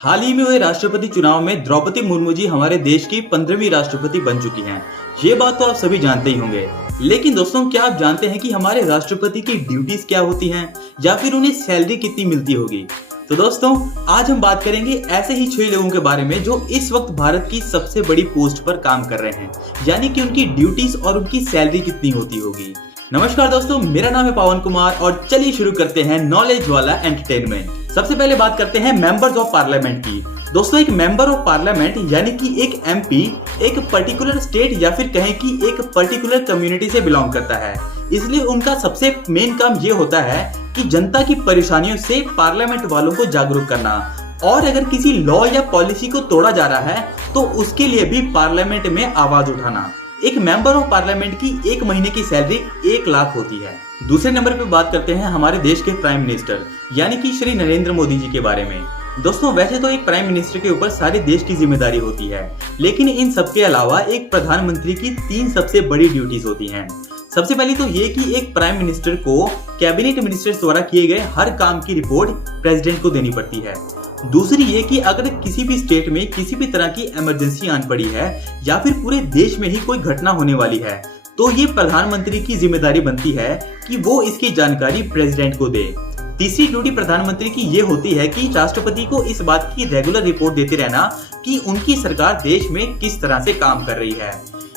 हाल ही में हुए राष्ट्रपति चुनाव में द्रौपदी मुर्मू जी हमारे देश की 15वीं राष्ट्रपति बन चुकी हैं। ये बात तो आप सभी जानते ही होंगे। लेकिन दोस्तों, क्या आप जानते हैं कि हमारे राष्ट्रपति की ड्यूटीज क्या होती हैं या फिर उन्हें सैलरी कितनी मिलती होगी? तो दोस्तों, आज हम बात करेंगे ऐसे ही 6 लोगों के बारे में जो इस वक्त भारत की सबसे बड़ी पोस्ट पर काम कर रहे हैं, यानी कि उनकी ड्यूटीज और उनकी सैलरी कितनी होती होगी। नमस्कार दोस्तों, मेरा नाम है पवन कुमार और चलिए शुरू करते हैं नॉलेज वाला एंटरटेनमेंट। सबसे पहले बात करते हैं मेंबर्स ऑफ पार्लियामेंट की। दोस्तों, एक मेंबर ऑफ पार्लियामेंट यानी कि एक एमपी एक पर्टिकुलर स्टेट या फिर कहें कि एक पर्टिकुलर कम्युनिटी से बिलोंग करता है, इसलिए उनका सबसे मेन काम ये होता है कि जनता की परेशानियों से पार्लियामेंट वालों को जागरूक करना, और अगर किसी लॉ या पॉलिसी को तोड़ा जा रहा है तो उसके लिए भी पार्लियामेंट में आवाज उठाना। एक मेंबर ऑफ पार्लियामेंट की एक महीने की सैलरी 1 लाख होती है। दूसरे नंबर पे बात करते हैं हमारे देश के प्राइम मिनिस्टर यानी कि श्री नरेंद्र मोदी जी के बारे में। दोस्तों, वैसे तो एक प्राइम मिनिस्टर के ऊपर सारे देश की जिम्मेदारी होती है, लेकिन इन सबके अलावा एक प्रधानमंत्री की 3 सबसे बड़ी ड्यूटीज होती हैं। सबसे पहली तो ये कि एक प्राइम मिनिस्टर को कैबिनेट मिनिस्टर्स द्वारा किए गए हर काम की रिपोर्ट प्रेसिडेंट को देनी पड़ती है। दूसरी ये कि अगर किसी भी स्टेट में किसी भी तरह की इमरजेंसी आन पड़ी है या फिर पूरे देश में ही कोई घटना होने वाली है, तो ये प्रधानमंत्री की जिम्मेदारी बनती है कि वो इसकी जानकारी प्रेसिडेंट को दे। तीसरी ड्यूटी प्रधानमंत्री की ये होती है कि राष्ट्रपति को इस बात की रेगुलर रिपोर्ट देते रहना कि उनकी सरकार देश में किस तरह से काम कर रही है।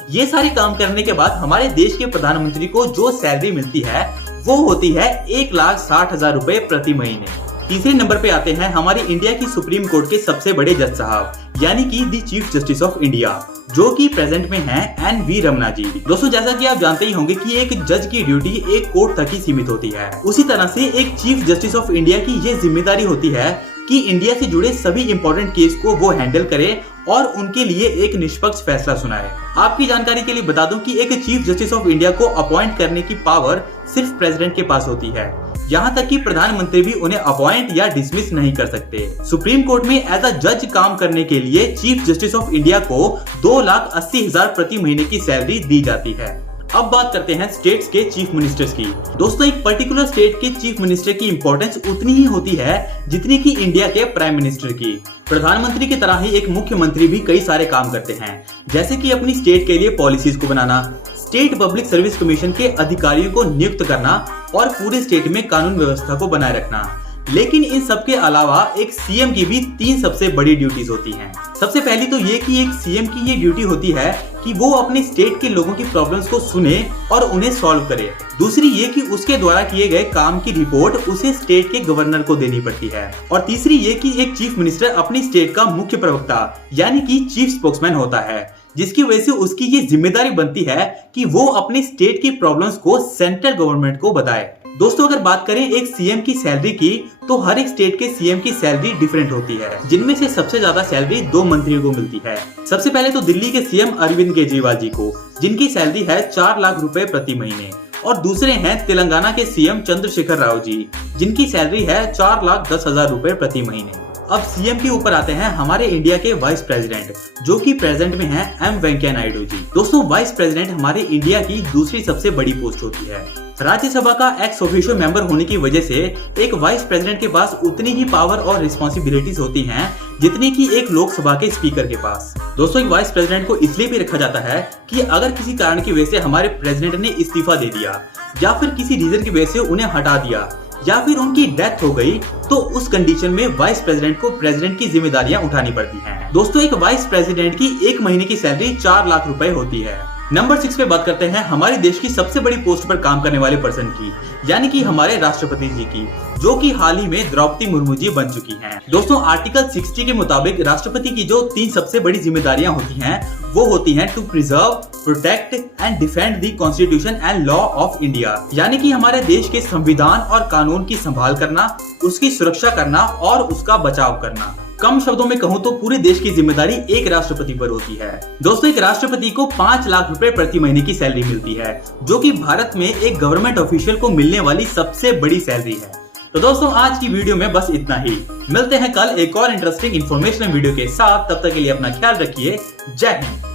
ये सारे काम करने के बाद हमारे देश के प्रधानमंत्री को जो सैलरी मिलती है वो होती है 1,60,000 रुपए प्रति महीने। तीसरे नंबर पे आते हैं हमारी इंडिया की सुप्रीम कोर्ट के सबसे बड़े जज साहब यानी कि दी चीफ जस्टिस ऑफ इंडिया, जो कि प्रेजेंट में हैं एन.वी. रमन्ना जी। दोस्तों, जैसा कि आप जानते ही होंगे कि एक जज की ड्यूटी एक कोर्ट तक ही सीमित होती है, उसी तरह से एक चीफ जस्टिस ऑफ इंडिया की ये जिम्मेदारी होती है कि इंडिया से जुड़े सभी इंपॉर्टेंट केस को वो हैंडल करे और उनके लिए एक निष्पक्ष फैसला सुनाए। आपकी जानकारी के लिए बता दूं कि एक चीफ जस्टिस ऑफ इंडिया को अपॉइंट करने की पावर सिर्फ प्रेसिडेंट के पास होती है, यहाँ तक कि प्रधानमंत्री भी उन्हें अपॉइंट या डिसमिस नहीं कर सकते। सुप्रीम कोर्ट में एज अ जज काम करने के लिए चीफ जस्टिस ऑफ इंडिया को 2,80,000 प्रति महीने की सैलरी दी जाती है। अब बात करते हैं स्टेट्स के चीफ मिनिस्टर्स की। दोस्तों, एक पर्टिकुलर स्टेट के चीफ मिनिस्टर की इंपॉर्टेंस उतनी ही होती है जितनी की इंडिया के प्राइम मिनिस्टर की। प्रधानमंत्री की तरह ही एक मुख्यमंत्री भी कई सारे काम करते हैं, जैसे कि अपनी स्टेट के लिए पॉलिसीज को बनाना, स्टेट पब्लिक सर्विस कमीशन के अधिकारियों को नियुक्त करना और पूरे स्टेट में कानून व्यवस्था को बनाए रखना। लेकिन इन सब के अलावा एक सीएम की भी 3 सबसे बड़ी ड्यूटीज होती हैं। सबसे पहली तो ये कि एक सीएम की ये ड्यूटी होती है कि वो अपने स्टेट के लोगों की प्रॉब्लम्स को सुने और उन्हें सॉल्व करे। दूसरी ये कि उसके द्वारा किए गए काम की रिपोर्ट उसे स्टेट के गवर्नर को देनी पड़ती है। और तीसरी ये कि एक चीफ मिनिस्टर अपनी स्टेट का मुख्य प्रवक्ता यानी कि चीफ स्पोक्समैन होता है, जिसकी वजह से उसकी ये जिम्मेदारी बनती है कि वो अपने स्टेट की प्रॉब्लम्स को सेंट्रल गवर्नमेंट को बताए। दोस्तों, अगर बात करें एक सीएम की सैलरी की, तो हर एक स्टेट के सीएम की सैलरी डिफरेंट होती है, जिनमें से सबसे ज्यादा सैलरी 2 मंत्रियों को मिलती है। सबसे पहले तो दिल्ली के सीएम अरविंद केजरीवाल जी को, जिनकी सैलरी है 4 लाख रुपए प्रति महीने, और दूसरे हैं तेलंगाना के सीएम चंद्रशेखर राव जी, जिनकी सैलरी है 4,10,000 रुपए प्रति महीने। अब सीएम के ऊपर आते हैं हमारे इंडिया के वाइस प्रेसिडेंट, जो कि प्रेजेंट में हैं एम वेंकैया नायडू जी। दोस्तों, वाइस प्रेसिडेंट हमारे इंडिया की दूसरी सबसे बड़ी पोस्ट होती है। राज्यसभा का एक्स ऑफिशियो मेंबर होने की वजह से एक वाइस प्रेसिडेंट के पास उतनी ही पावर और रिस्पॉन्सिबिलिटीज होती हैं जितनी की एक लोकसभा के स्पीकर के पास। दोस्तों, एक वाइस प्रेसिडेंट को इसलिए भी रखा जाता है कि अगर किसी कारण की वजह से हमारे प्रेसिडेंट ने इस्तीफा दे दिया या फिर किसी रीजन की वजह से उन्हें हटा दिया या फिर उनकी डेथ हो गई, तो उस कंडीशन में वाइस प्रेसिडेंट को प्रेसिडेंट की जिम्मेदारियां उठानी पड़ती हैं। दोस्तों, एक वाइस प्रेसिडेंट की एक महीने की सैलरी 4 लाख रुपए होती है। नंबर 6 पे बात करते हैं हमारे देश की सबसे बड़ी पोस्ट पर काम करने वाले पर्सन की, यानी कि हमारे राष्ट्रपति जी की, जो कि हाल ही में द्रौपदी मुर्मू जी बन चुकी हैं। दोस्तों, आर्टिकल 60 के मुताबिक राष्ट्रपति की जो 3 सबसे बड़ी जिम्मेदारियां होती हैं वो होती हैं to preserve, protect and defend the constitution and law of India, यानी कि हमारे देश के संविधान और कानून की संभाल करना, उसकी सुरक्षा करना और उसका बचाव करना। कम शब्दों में कहूँ तो पूरे देश की जिम्मेदारी एक राष्ट्रपति पर होती है। दोस्तों, एक राष्ट्रपति को 5 लाख रुपए प्रति महीने की सैलरी मिलती है, जो कि भारत में एक गवर्नमेंट ऑफिशियल को मिलने वाली सबसे बड़ी सैलरी है। तो दोस्तों, आज की वीडियो में बस इतना ही। मिलते हैं कल एक और इंटरेस्टिंग इन्फॉर्मेशनल वीडियो के साथ। तब तक के लिए अपना ख्याल रखिए। जय हिंद।